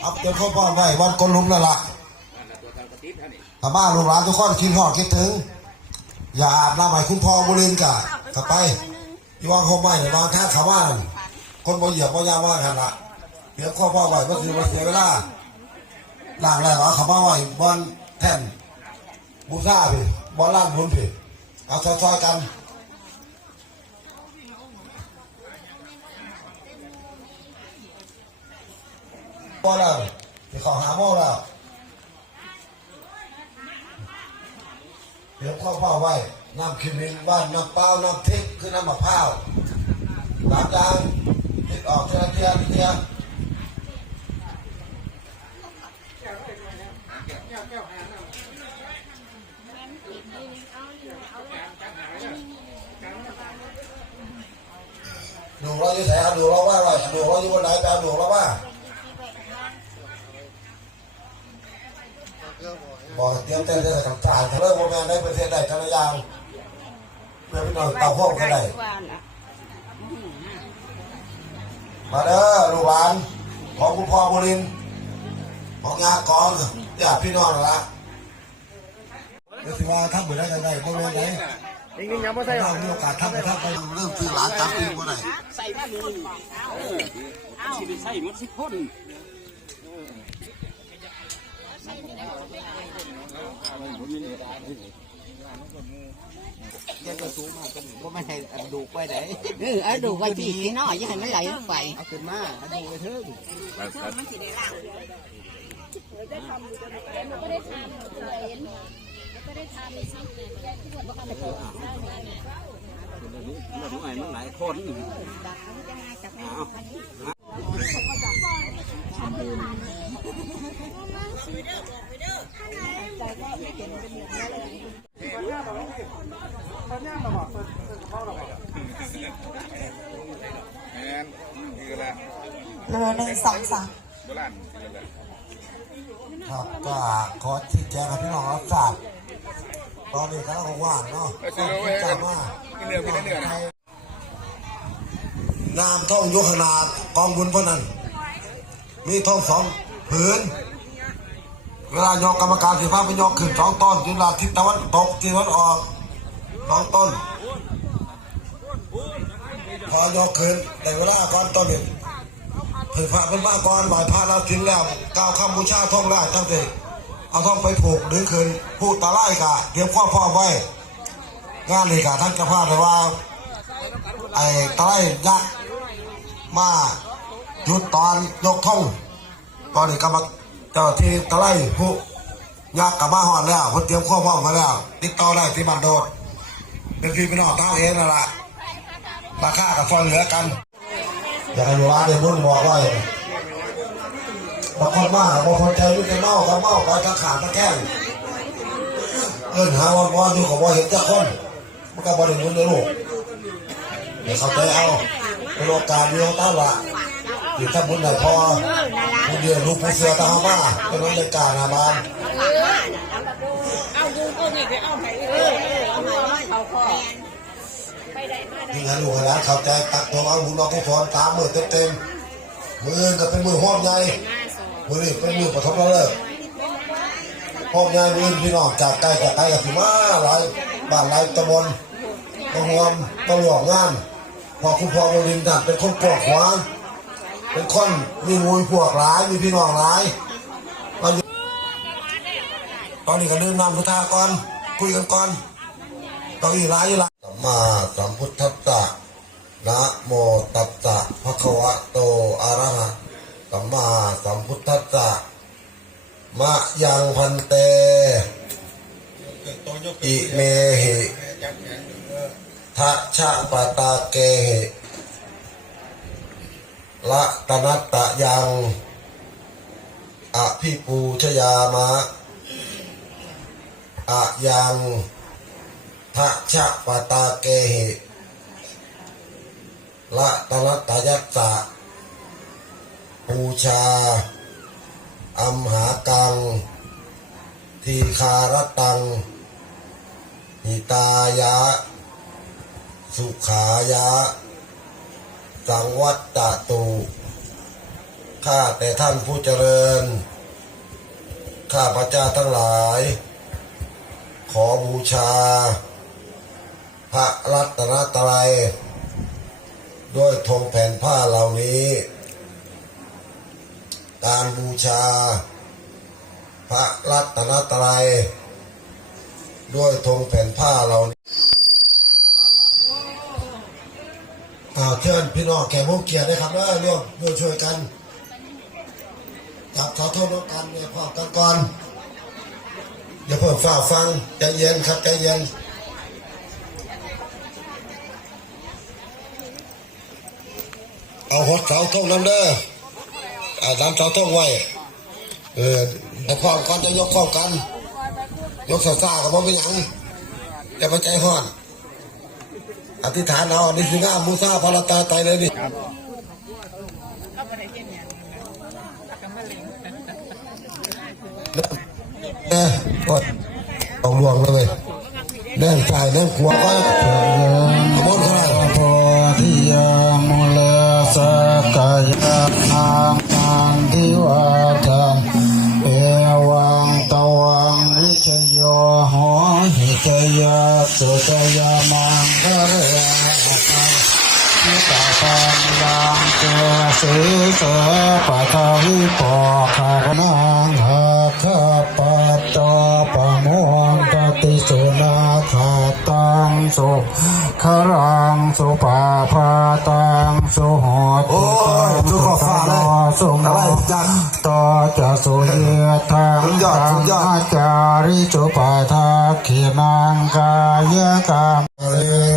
เอาเดี๋ยวพ่อพ่อไว้วันกลลุมนั่นล่ะถ้าบ้านลูกหลานทุกคนคิดฮอดคิดถึง อย่าอาบน้ำให้คุณพ่อบุรินทร์กะกลับไปอยู่วางโคมไม้วางท่าขาบ้าน คนบ่เหยียบบ่ยามว่ากันละเดี๋ยวพ่อพ่อไว้ก็คือมาเสียเวลาล่างแล้วเอาขาบ้าไว้บอนแท่นบูซ่าพี่บอลล่างบุญพี่เอาซอยๆกัน พอแล้วเดี๋ยวเขาหาหม้อแล้วเดี๋ยวข้าวเผาไว้ น้ำขิมินบ้านน้ำเปล่าน้ำทิพย์คือน้ำมะพร้าวตามยางติดออกเทียเทียเทียดูเราอยู่ไหนเอาดูเราว่าอะไรดูเราอยู่บนไหนไปเอาดูเราว่า บอกเตรียมเต้นได้กับจ่ายถ้าเลิกโมแมนได้ประเทศใดทะยางเพื่อพี่น้องเต่าพวกกันได้มาเด้อลูกหลานของคุณพ่อบรินทร์ของยากรญาติพี่น้องนั่นละเดี๋ยวสิว่าทำเหมือนได้กันได้โมแมนไหนจริงๆยังไม่ใช่หรเราอกมีโอกาสทำไปทำไปเริ่มซื้อหลานตามปีบ่ได้ใส่มามือสิไปใส่หมดสิบคน ก็ไม่ให้ดูไปไหนเออเอาดูไว้ที่นี่น้อยย่าให้มันไหลลงไปเอาขึ้นมาเอาดูไปเถิงมาดูไอ้มันหลายคนแอนคือละเรือหนึ่งสองสาม โบราณคือละครับก็ขอชี้แจงให้พี่น้องรับทราบตอนนี้กำลังว่างเนาะก็คือเราไว้จักัดนว่ากน้ำท่องยกขนาดกองบุญพวกนั้น มีท่องสอง ผืนเวลายกกรรมการสีฟ้าไปยกขึ้นสองต้นยุลาทิศตะวันตกทิศตะวันออกสองต้น พอยกขึ้นแต่เวลาก่อนต้นหนึ่งถือพระเป็นบ้าก่อนไหวพระเราถึงแล้วก้าวคำบูชาท่องได้ทั้งสิเอาท่องไปผูกดึงขึ้นพูดตาไล่กะเก็บข้อพ่อไว้ งานนี้กะท่านเจะพาพเลยว่า ไอ้ตะไลยักษ์มาหยุดตอนยกท่อง ตอนนี้กำลังเจ้าที่ตะไลผู้ยักกับมาหอดแล้วเพิ่นเตรียมข้อพ่อมาแล้ว ติดต่อได้ที่บันโดดเป็นพี่เป็นน้องทาเองนั่นแหละราคากับฟอยเหลือกัน อยากให้รู้ว่าเดี๋ยวบุญบอกไว้บางคนมาบางคนใจไม่ได้เมาก็เมาไปก็ขาดตะแคงเอิ้นหาวันวันอยู่กับว่าเห็นเจ้าคนมันก็บริบุญเลยลูกเดี๋ยวเขาใจเอาเป็นโอกาสเดียวต้า ละที่ถ้าบุญไหนพอบุญเดียวลูกผู้เสือตามาเป็นบรรยากาศหนาบ้านที่งานลูกหลานเข้าใจตักตัวเอาบุญเอาผู้พรตามมือเต็มเต็มมือก็เป็นมือห้อมใหญ่มือนี่เป็นมือปฐมฤกษ์ห้อมใหญ่มือพี่น้องจากใกล้จากไกลกับสิมาหลายบ้านหลายตำบลต้องรวมต้องหลอกงานพอคุณพ่อบรินทร์เป็นคนปวดหัว เป็นคนมีมวยพวกหลายมีพี่น้องหลายมาอยู่ตอนนี้ก็ดื่มน้ำพุทธาก่อนคุยกันก่อนต้องอีหลายอยู่ละสัมมาสัมพุทธัสสะนะโมตัสสะภะคะวะโตอะระหะสัมมาสัมพุทธัสสะมะยังพันเตอิเมหิทัชะปะตาเกหิ ละตนัตตะยังอภิปูชยามะอะยังทัชะปะตาเกหิละตนัตตยัสสะปูชา อัมหากัง ทีคารตัง หิตายะ สุขายะ สังวัตตะตุข้าแต่ท่านผู้เจริญ ข้าพระเจ้าทั้งหลาย ขอบูชา พระรัตนตรัย ด้วยธงแผ่นผ้าเหล่านี้ การบูชา พระรัตนตรัย ด้วยธงแผ่นผ้าเหล่านี้ อ่าเชิญพี่น้องแก่มุกเกียรตินะครับเด้อร่วมร่วมช่วยกันจับขอโทษน้องกันเนี่ยพอกันก่อนอย่าเพิ่งฝ่าฟังใจเย็นครับใจเย็นเอาหดเสาทงน้ำเด้อเอาน้ำเสาทงไว้ เออแต่พร้อมกันจะยกพร้อมกัน ยกซ่ากับบ่เป็นหยังอย่าไปใจห้อน อธิษฐานเอาอันนี่คืองามมูซาพาราตาไตเลยนี่เออกดเอาลวงเลยเดินสายเดินขวาก็ขมอนเข้าไปโพธิยามุเลสกายานังนันทิวาทังเอวังตวังวิชโยโหหิตยาสุตยามั สิเสปัทวิปอขากนังหักขปัตตปะมวนตติสุนาขาตังสุขรังสุปาพาตังสุโหติโอ้ยสุขภาพเลยสุโมอะไรจัดต่อจะสุเยทังสุดยอดสุดยอดอาจาริจุปาทาขีนังกายกรรมเออ